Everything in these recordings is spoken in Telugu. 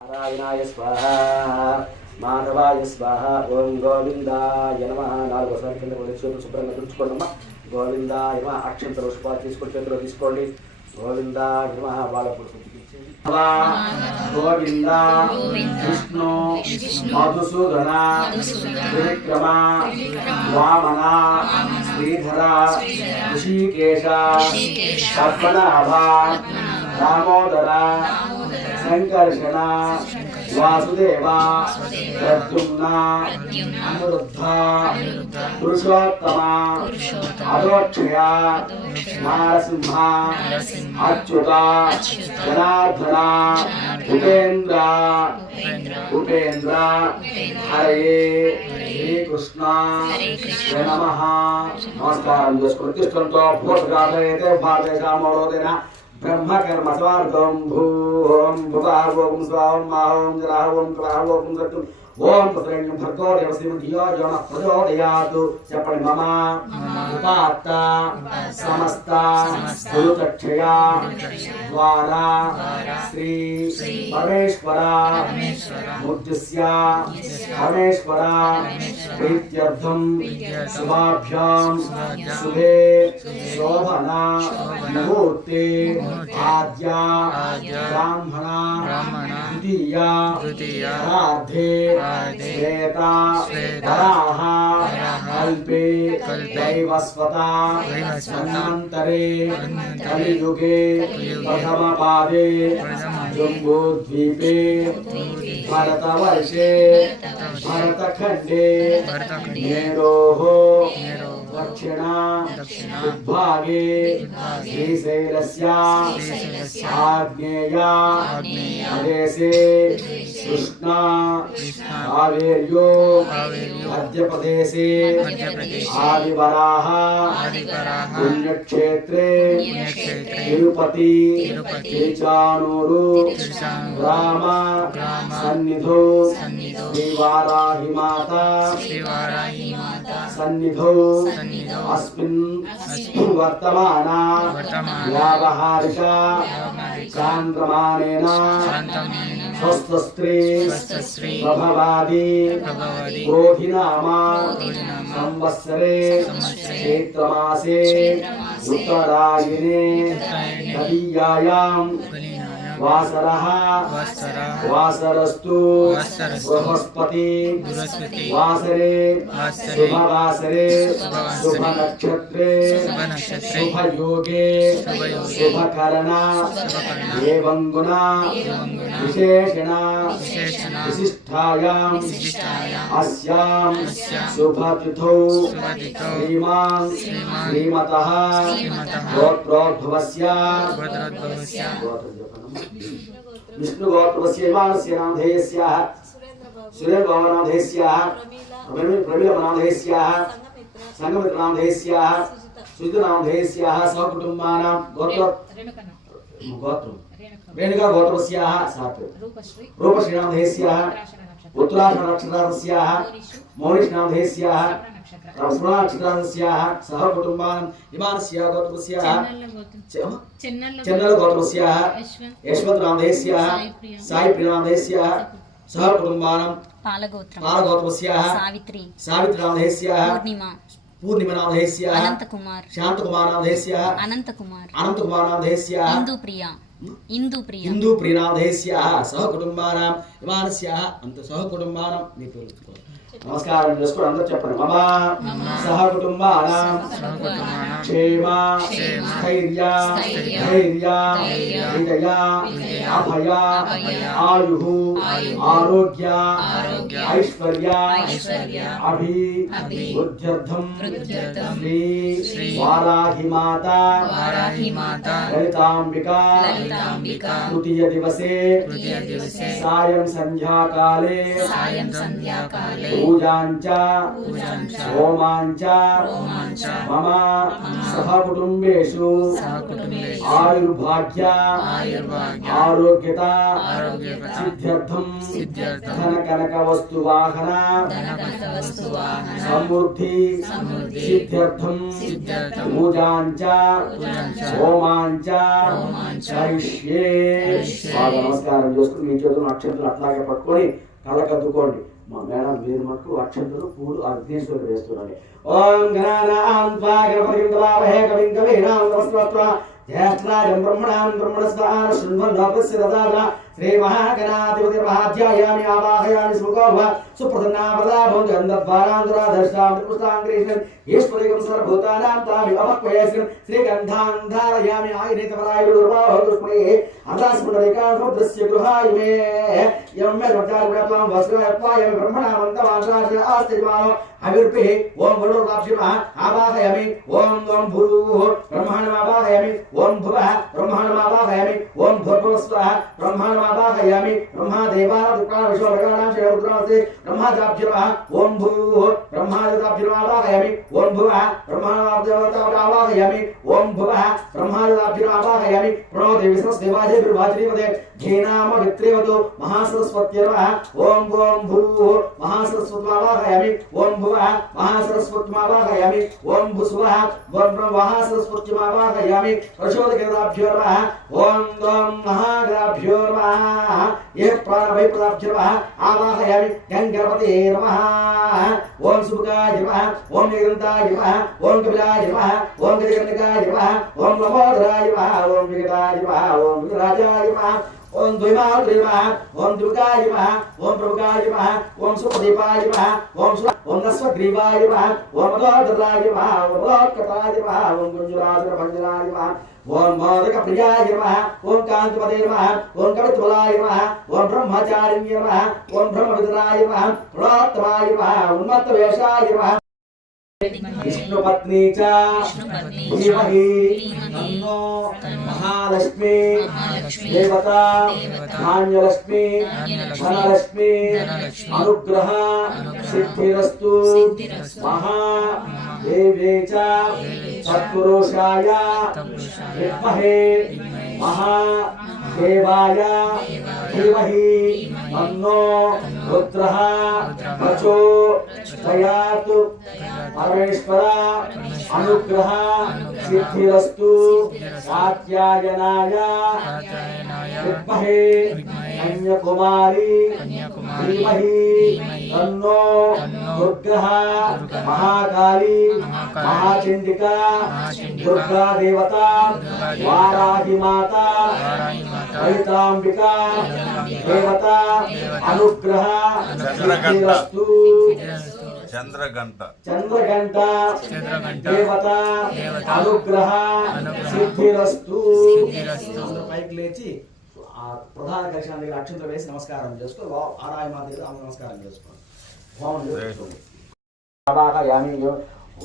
నారాయణాయ స్వాహ మాధవాయ స్వాహ ఓం గోవిందాయ నమః. 4 సార్లు కింద చేతులు శుభ్రంగా తుడుచుకోండమ్మా. గోవిందాయ నమః. అక్షంతలు పుష్పాలు తీసుకొని చేతిలో తీసుకోండి. గోవిందాయ నమః. వాళ్ళ గోవింద విష్ణు మధుసూదన త్రివిక్రమ వామన శ్రీధర ఋషికేశ పద్మనాభ దామోదర సంకర్షణ వాసుదేవ ప్రద్యుమ్న అనిరుద్ధ పురుషోత్తమ అదోక్షయ నారసింహ అచ్యుత జనార్దన ఉపేంద్ర హరే శ్రీకృష్ణ నమః. నమస్కారం చేసుకుని తిష్టంతో భూతగాదైతే భారతదేశామోదేన బ్రహ్మకర్మ స్వార్థం భూం భువాం స్వాం మాం జరాహం క్రాహం సత్యం ఓం తత్రైణ్యం భర్గో దేవశ్రీమం ధియో జన ప్రచోదయాతు. చెప్పండి. మమ ఉపాత్త సమస్త గురుచక్షయ ద్వారా శ్రీ పరమేశ్వర ముద్యస్య పరమేశ్వర ప్రీత్యర్థం శుభాభ్యాం శుభే శోభన ముహూర్తే ఆద్య బ్రాహ్మణ ద్వితీయ ప్రార్థే శ్వేత వరాహ కల్పే దైవస్వత మన్వంతరే కలియుగే ప్రథమ పాదే జంబూద్వీపే భరతవర్షే భరతఖండే మేరోః దక్షిణ విభాగే శ్రీశైలస్య ఆగ్నేయ ప్రదేశే కృష్ణా కావేర్యో మధ్యప్రదేశే ఆదివరాహ పుణ్యక్షేత్రే తిరుపతి తిరుచానూరు రామ సన్నిధౌ శ్రీవారాహి మాత సన్నిధౌ అస్మిన్ వర్తమాన వ్యావహారిక చాంద్రమానేన స్వస్త్రీ ప్రభవాది క్రోధినామ సంవత్సరే చైత్రమాసే ఉత్తరాయణే తదీయాయాం వాసరః వాసరస్తు బృహస్పతి వాసరే శుభవాసరే శుభనక్షత్రే శుభయోగే శుభకరణ ఏవం గుణ విశేషణ విశిష్టాయాం అస్యాం శుభతిథౌ శ్రీమాన్ శ్రీమతః గోత్రోద్భవస్య విష్ణు గోత్రస్య మానస్య నామధేయస్యాః సురేంద్ర నామధేయస్యాః ప్రమీల నామధేయస్యాః సంగమిత్ర నామధేయస్యాః సుజిత నామధేయస్యాః సహకుటుంబానాం గోత్రం రేణుకా గోత్రస్యాః సాత్ రూపశ్రీ నామధేయస్యాః ఉత్తరాషాఢ నక్షత్రస్యాః మౌనిష్ నామధేయస్యాః రసనా నక్షత్రస్యాః సహకుటుంబానాం ఇమానస్య గోత్రస్యాః చెన్నల గోత్రస్యాః యశ్వంత్ నామధేయస్యాః సాయి ప్రియ నామధేయస్యాః సహకుటుంబానాం పాలగోత్రస్యాః సావిత్రి నామధేయస్యాః పూర్ణిమ నామధేయస్యాః శాంతకుమార్ నామధేయస్యాః అనంతకుమార్ నామధేయస్యాః ఇందూప్రియ నామధేయస్యాః సహకుటుంబానాం ఇమానస్యాః అంత సహకుటుంబానాం మీ పేరు. నమస్కారం చేసుకోండి. అందరూ చెప్పండి. మమ సహకుటుంబానాం క్షేమ స్థైర్య విజయ అభయ ఆయుః ఆరోగ్య ఐశ్వర్య అభివృద్ధ్యర్థం శ్రీ వారాహి మాత లలితాంబికా తృతీయ దివసే సాయం సంధ్యాకాలే పూజాంచ హోమాంచ మమ సహ కుటుంబేషు ఆయుర్భాగ్య ఆరోగ్యత సిద్ధ్యర్థం ధన కనక వస్తు వాహన సమృద్ధి సిద్ధ్యర్థం పూజాంచ హోమాంచ కరిష్యే. బాగా నమస్కారం చేసుకుని మీ చేతులు అక్షంతలు అట్లాగే పట్టుకొని కళ్ళకద్దుకోండి. మా మేడం మీరు మటుకు అక్షంతలు పూలు ఆ విఘ్నేశ్వరుడు వేస్తున్నాడు. ఓం గణానాం త్వా గణపతిం తవామహే కవిం కవీనాం నమస్కృత్వా జ్యేష్ఠరాజం బ్రహ్మణాం బ్రహ్మణస్పదాన శృణ్వన్ లోకస్య దదాన శ్రీ మహాగణాధిపతి మహాధ్యాయామి ఆవాహయామి సుఖోభ సుప్రసన్నాపదా భవంతు గంధద్వారాంధురాధర్షామృతపుష్టాంగ్రీషన్ ఈశ్వరీకం సర్వభూతానాం తామి అవక్వయస్కం శ్రీగంధాన్ ధారయామి ఆయునేతమరాయుర్వాహోదుష్మణే అదాస్మృతరేకాంధ్రస్య గృహాయుమే యమ్మే రొట్టారుణత్వం వస్త్రయత్వాయమి బ్రహ్మణామంతమాంధ్రాశ్ర ఆస్తిమానో అవిర్పి ఓం వరుణాభ్యుమ ఆవాహయామి ఓం ఓం భూః బ్రహ్మాణమావాహయామి ఓం భువః బ్రహ్మాణమావాహయామి ఓం భూర్భువస్వః బ్రహ్మాణమావాహయామి బ్రహ్మాదేవానాం విశ్వభగవానాం శ్రీరుద్రామస్తే బ్రహ్మాదాభ్యుమ ఓం భూః బ్రహ్మాదాభ్యుమావాహయామి ఓం భువః బ్రహ్మాణమావాహయామి ఓం భువః బ్రహ్మాదాభ్యుమావాహయామి ప్రణో దేవి సరస్వతి దేవాదేవిర్వాచరీవదే ఘేనామ విత్రేవతో మహాసరస్వత్యర్వః ఓం ఓం భూః మహాసరస్వత్వావాహయామి ఓం భువః మహాసరస్వత్వావాహయామి ఓం భుస్వః మహాసరస్వత్వావాహయామి ప్రచోదకేతాభ్యోర్వః ఓం ఓం మహాగ్రాభ్యోర్వః ఏ ప్రాణవైప్రదాభ్యోర్వః ఆవాహయామి గంగపతే నమః ఓం సుముఖాయ నమః ఓం నిగంతాయ నమః ఓం కపిలాయ నమః ఓం గజకర్ణికాయ నమః ఓం లమోదరాయ నమః ఓం వికటాయ నమః ఓం విరాజాయ నమః ఓం ద్వైమాత్రే నమః ఓం దుర్గాయ నమః ఓం ప్రముఖాయ నమః ఓం సుప్రదీపాయ నమః ఓం నస్వగ్రీవాయ నమః ఓం మధోదరాయ నమః ఓం మధోత్కటాయ నమః ఓం గుంజురాసుర భంజనాయ నమః ఓం మోదక ప్రియాయ నమః ఓం కాంతిపతే నమః ఓం కవిత్వలాయ నమః ఓం బ్రహ్మచారిణ్య నమః ఓం బ్రహ్మవిదురాయ నమః ప్రోత్తమాయ నమః ఉన్మత్తవేషాయ నమః విష్ణుపత్ని చ ధీమహి తన్నో మహాలక్ష్మి దేవత ధాన్యలక్ష్మి ధనలక్ష్మి అనుగ్రహ సిద్ధిరస్తు మహా దేవే చ సత్పురుషాయ విద్మహే మహా దేవాయ ధీమహి తన్నో రుద్రః ప్రచోదయాత్. పరమేశ్వర అనుగ్రహ సిద్ధిరస్తు. కాత్యాయనాయ విద్మహే కన్యాకుమారి ధీమహి తన్నో దుర్గః మహాకాళీ మహాచండికా దుర్గా దేవత వారాహి మాత లలితాంబికా దేవత అనుగ్రహ సిద్ధిరస్తు. చంద్రగంట దేవత అనుగ్రహ సిద్ధిరస్తు. పైకి లేచి ఆ ప్రధాన కక్షణ దగ్గర అక్షంతలు వేసి నమస్కారం చేసుకో. ఆరాయ మాత దగ్గర నమస్కారం చేసుకోండి. హోమం చేసుకోండి.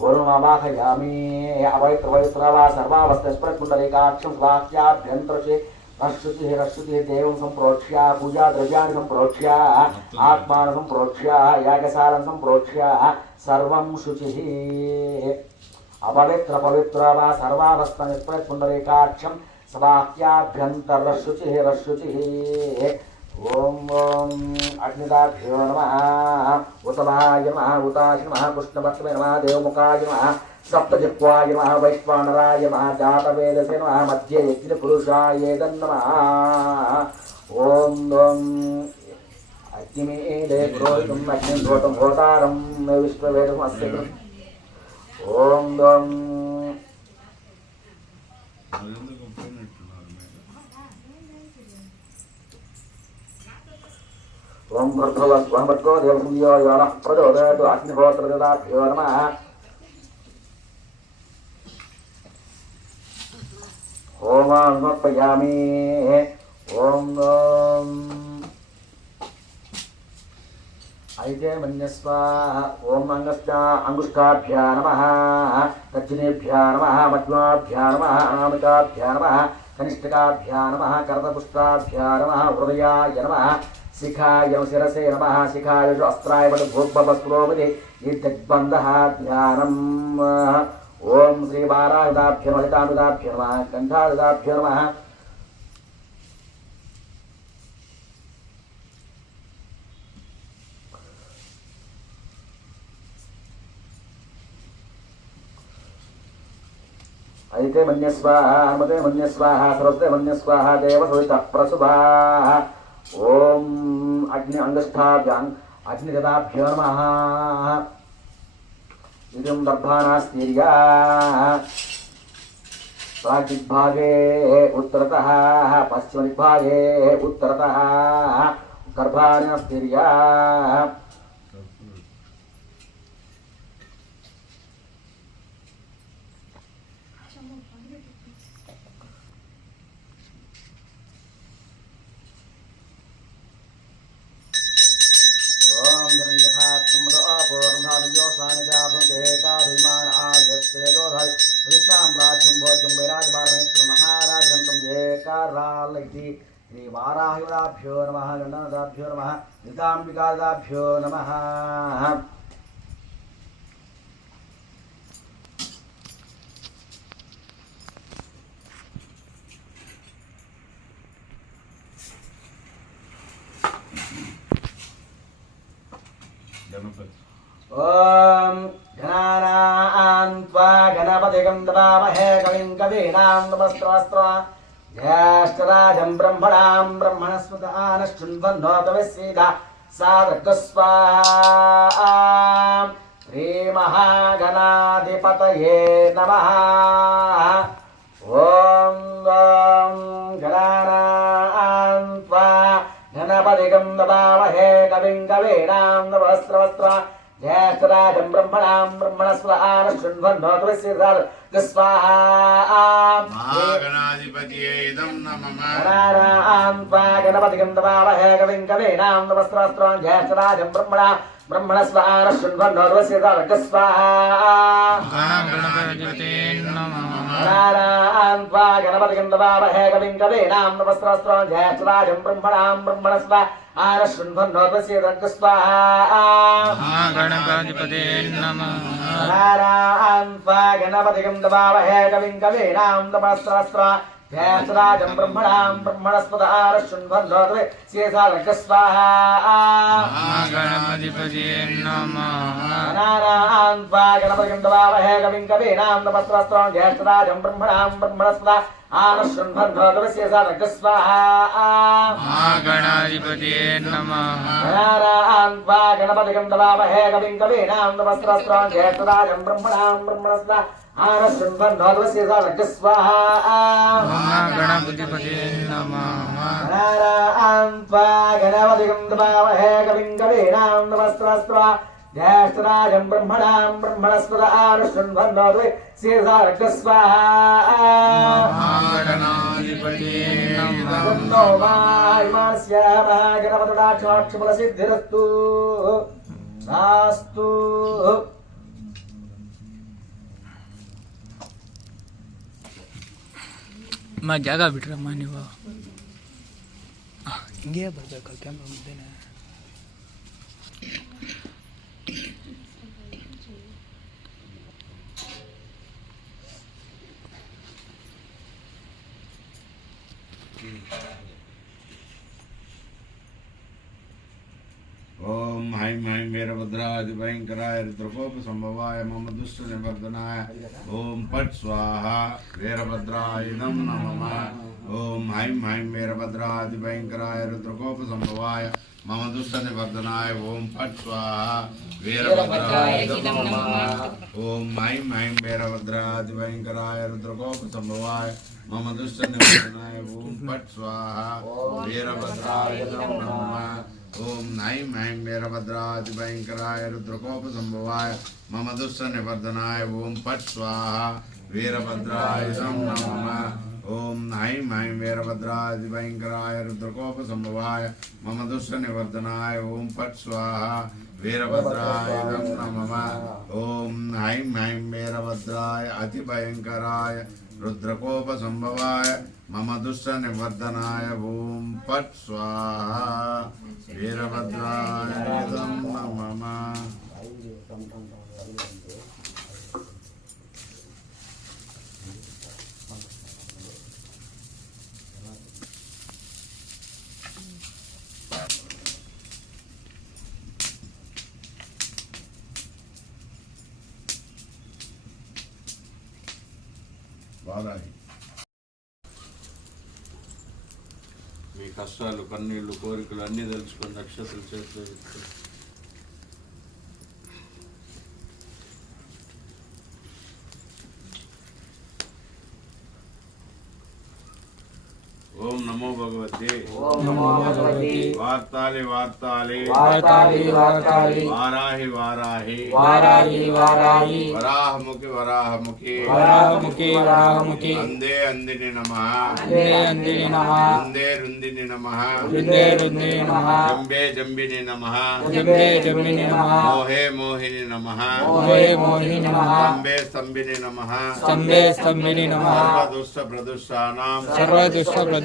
వరుణమావాహయామి అపవిత్రవా సర్వావస్థస్పృండరేకాక్షం వాక్యాభ్యంతరచే రశ్రుతి దేవం సంప్రోక్ష్య పూజా ద్రవ్యాన్ని సంప్రోక్ష్య ఆత్మాన సంప్రోక్ష్య యాగశాలం సంప్రోక్ష్య సర్వం శుచి. అపవిత్ర వా సర్వావస్థనిస్పృండరేకాక్షం స్వాక్యాభ్యంతరశుచి రశుచి. ఓం ఓం అగ్నిదాభ్యో నమః ఉతమాయ నమః ఉతాశ నమః కృష్ణభక్తమే నమః దేవముఖాయ నమః సప్తజిహ్వాయ నమః వైశ్వానరాయ నమః జాతవేదసే నమః మధ్య యజ్ఞపురుషాయ నమః. ఓం ఓం అగ్నిమేదే పురోహితం అగ్నిం ధోతం హోతారం విశ్వవేదం అస్య. ఓం ఓం ఓం భర్గవస్వహమర్గో దేవసంధ్యో యోనః ప్రచోదయాత్. అగ్నిహోత్రదాభ్యో నమః. హోమాన్ సమర్పయామి. ఓం ఓం అయితే మన్యస్వ. ఓం అంగుష్టాభ్యా నమః దక్షిణేభ్యా నమః మధ్యమాభ్యా నమః అనామికాభ్యా నమః కనిష్ఠకాభ్యా నమః కరతపుష్టాభ్యా నమః హృదయాయ నమః शिखाय शिरसे नमः शिखाय अस्त्राय भूर्भवस्पुरोपदे निर्दिग्बन्धः ध्यानम् ओम श्री वारायुधाभ्यो नमः हितायुधाभ्यो नमः कंठायुधाभ्यो नमः अदिते मन्य स्वाहा हनुमते मन्य स्वाहा सरस्वते मन्य स्वाहा देवसुता प्रसुभाः ओम अग्नि अंगस्थाभ्यां अग्निगदाभ्यो नमः इदं दर्भानास्तीर्या प्राग्दिग्भागे उत्तरतः पश्चिमदिग्भागे उत्तरतः गर्भानास्तीर्या श्री वारायुधाभ्यो नमः गणनाथाभ्यो नमः निताम्बिकादाभ्यो नमः ओम गणानान्त्वा गणपतिगं ददामहे कविं कवीनां नमस्त्रवस्त्रा ज्येष्ठराजं ब्रह्मणां ब्रह्मणस्पत आनश्चुन्वन्नोतविस्सीदा साधकस्वाहा श्रीमहागणाधिपतये नमः ॐ गणानान्त्वा गणपतिगं ददामहे कविं कवीनां नमस्त्रवस्त्रा ज्येष्ठराजं ब्रह्मणां ब्रह्मणस्पत आनश्चुन्वन्नोतविस्सीदा स्वाहा महागणाधिपतये इदं नमः गणानान्त्वा गणपतिगं ददामहे कविं कवीनां नमस्त्रवस्त्रा ज्येष्ठराजं ब्रह्मणस्पत आनश्चुन्वन्नोतविस्सीदा स्वाहा गणपतिपतये नमः गणानान्त्वा गणपतिगं ददामहे कविं कवीनां नमस्त्रवस्त्रा ज्येष्ठराजं ब्रह्मणस्पत आनश्चुन्वन्नोतविस्सीदा स्वाहा गणपतिपतये नमः गणानान्त्वा गणपतिगं ददामहे कविं कवीनां नमस्त्रवस्त्रा ज्येष्ठराजं ब्रह्मणस्पत आनश्चुन्वन्नोतविस्सीदा स्वाहा गणपतिपतये नमः गणानान्त्वा गणपतिगं ददामहे कविं कवीनां नमस्त्रवस्त्रा ज्येष्ठराजं ब्रह्मणस्पत आनश्चुन्वन्नोतविस्सीदा स्वाहा गणाधिपतये नमः गणानान्त्वा गणपतिगं ददामहे कविं कवीनां नमस्त्रवस्त्रा ज्येष्ठराजं ब्रह्मणस्पत आनश्चुन्वन्नोतविस्सीदा स्वाहा गणपतिपतये नमः गणानान्त्वा गणपतिगं ददामहे कविं कवीनां नमस्त्रवस्त्रा ज्येष्ठराजं ब्रह्मणस्पत आनश्चुन्वन्नोतविस्सीदा स्वाहा गणाधिपतये नमः तन्नो वायुमानस्य महागणपतिडाक्षमाक्षफलसिद्धिरस्तु सास्तु మా ಜಾಗ ಬಿಟ್ರಮ್ಮ ನೀವು ಹಿಂಗೆ ಬರ್ಬೇಕು ಕ್ಯಾಮ್ರಾ ಮುಂದೆನೆ ओम ऐं ऐं वीरभद्रादिभयंकराय रुद्रकोपसंभवाय मम दुष्ट निवर्तनाय ओम पट स्वाहा वीरभद्राय नमः ओम ऐं ऐं वीरभद्रादिभयंकराय रुद्रकोपसंभवाय मम दुष्ट निवर्तनाय ओम पट स्वाहा वीरभद्राय नमः ओम ऐं ऐं वीरभद्रादिभयंकराय रुद्रकोपसंभवाय मम दुष्ट निवर्तनाय ओम पट स्वाहा वीरभद्राय नमः ओम ऐं ऐं वीरभद्रादिभयंकराय रुद्रकोपसंभवाय मम दुष्ट निवर्तनाय ओम पट स्वाहा वीरभद्राय नमः ओम ऐं ऐं वीरभद्रादिभयंकराय रुद्रकोपसंभवाय मम दुष्ट निवर्तनाय ओम पट स्वाहा वीरभद्राय नमः ओम ऐं ऐं वीरभद्राय अतिभयंकराय रुद्रकोपसंभवाय मम दुष्ट निवर्तनाय ओम पट स्वाहा వీరభద్రాయ నమః. వారాహి మీ కష్టాలు కన్నీళ్లు కోరికలు అన్నీ తెలుసుకొని నక్షత్రాలు చేతిలో పెట్టుకొని ఓం నమో భగవతే ఓం నమో భగవతే వార్తాలి వార్తాలి వార్తాలి వార్తాలి వారాహి వారాహి వారాహి వారాహి వరాహముఖి వరాహముఖి వరాహముఖి వరాహముఖి అందే అందిని నమః అందే అందిని నమః రుందే రుందిని నమః రుందే రుందిని నమః జంబే జంబిని నమః జంబే జంబిని నమః మోహే మోహిని నమః మోహే మోహిని నమః స్తంభే స్తంభిని నమః స్తంభే స్తంభిని నమః సర్వదుష్ట ప్రదుష్టానాం సర్వదుష్ట ప్రదుష్టానాం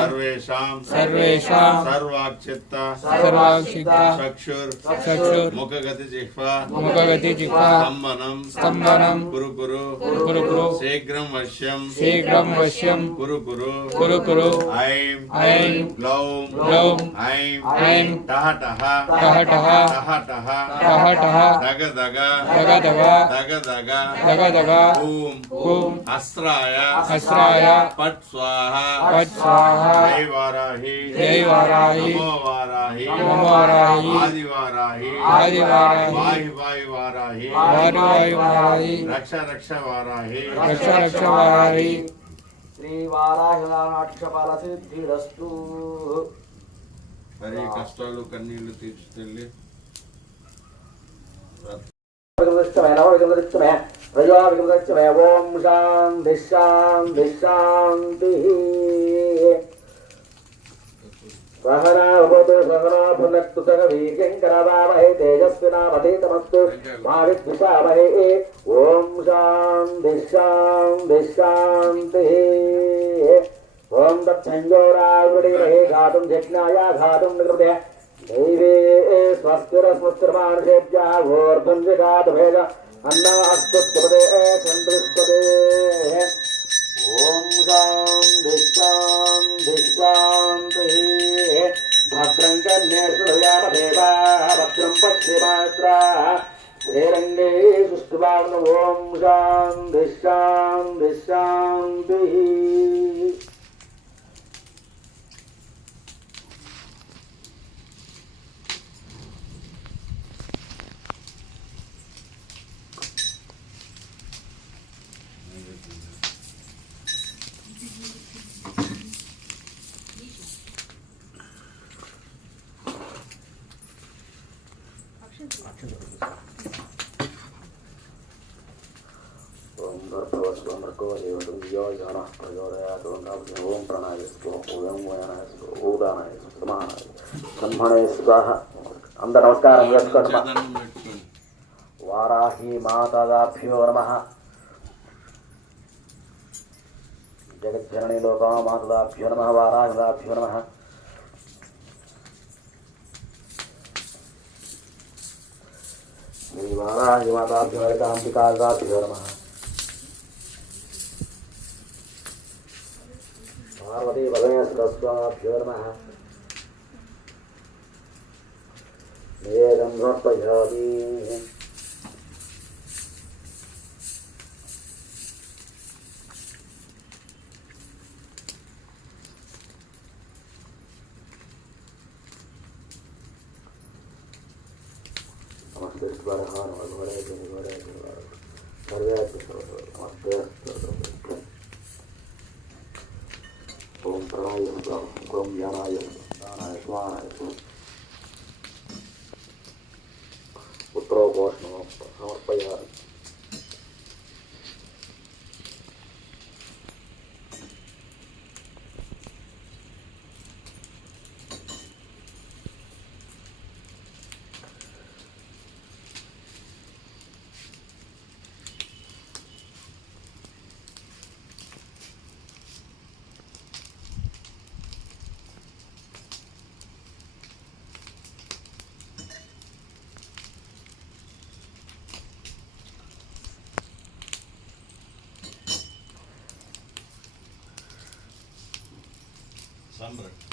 సర్వేషాం సర్వేషాం సర్వాక్షిత్త సర్వాక్షిత చక్షుర్ చక్షుర్ ముఖగతి జిహ్వ ముఖగతి జిహ్వ స్తంభనం స్తంభనం కురు కురు కురు కురు శీఘ్రం వశ్యం శీఘ్రం వశ్యం కురు కురు కురు కురు ఐం ఐం గ్లౌం గ్లౌం ఐం ఐం టహ టహ టహ టహ టహ టహ టహ టహ దగ దగ దగ దగ దగ దగ దగ దగ ఓం ఓం అస్రాయ అస్రాయ పట్ స్వాహ పట్ స్వాహ జై వారాహి జై వారాహి నమో వారాహి నమో వారాహి ఆది వారాహి ఆది వారాహి వాయు వాయు వారాహి వారు వాయు వారాహి రక్ష రక్ష వారాహి రక్ష రక్ష వారాహి శ్రీ వారాహినాక్షపాల సిద్ధిరస్తు. మరి కష్టాలు కన్నీళ్లు తీర్చుతెల్లి ఓం శాంతి శాంతి శాంతి. సహనాభవతు సహనా భునక్తు సహ వీర్యం కరవావహై తేజస్వినావధీతమస్తు మా విద్విషావహై. ఓం శాంతి శాంతి శాంతి. ఓం తత్సంయోరావృడిమహే ఘాతుం యజ్ఞాయ ఘాతుం నికృతే దైవే స్వస్తిరస్మస్తిర్మానుషేభ్యः ఊర్ధ్వం జగాతభేద అన్నాస్తుత్పదే సందృష్టదే. ఓం శాంతి శాంతి శాంతి. భద్రం కన్యేషుయామ దేవా భద్రం పశ్చిమాత్రాः శ్రీరంగే సుష్ఠువాగ్న. ఓం శాంతి శాంతి శాంతి. ఓం భర్గవస్వమర్గో దేవదుర్యో యోనః ప్రచోదయాత్. ఓం ప్రణాయ స్వాహ. ఓం వయనాయ స్వాహ. ఓదానాయ సమానాయ బ్రహ్మణే స్వాహ. అందరూ నమస్కారం చేసుకోండి. దండం పెట్టుకోండి. వారాహి మాతాభ్యో నమః. జగజ్జనని లోకా మాతాభ్యో నమః. వారాహిభ్యో నమః. శ్రీ వారాహి మాతాభ్యో అంబికాభ్యో నమః. పార్వతీ పరమేశ్వరస్వాభ్యో నమః. నివేదం సమర్పయామి. నమస్తే స్వరః నమస్తే నమస్తే. ఓం ప్రణాయ ఓం జ్ఞానాయ దానాయ స్వానాయ పుత్రోపోషణం సమర్పయామి. అందరూ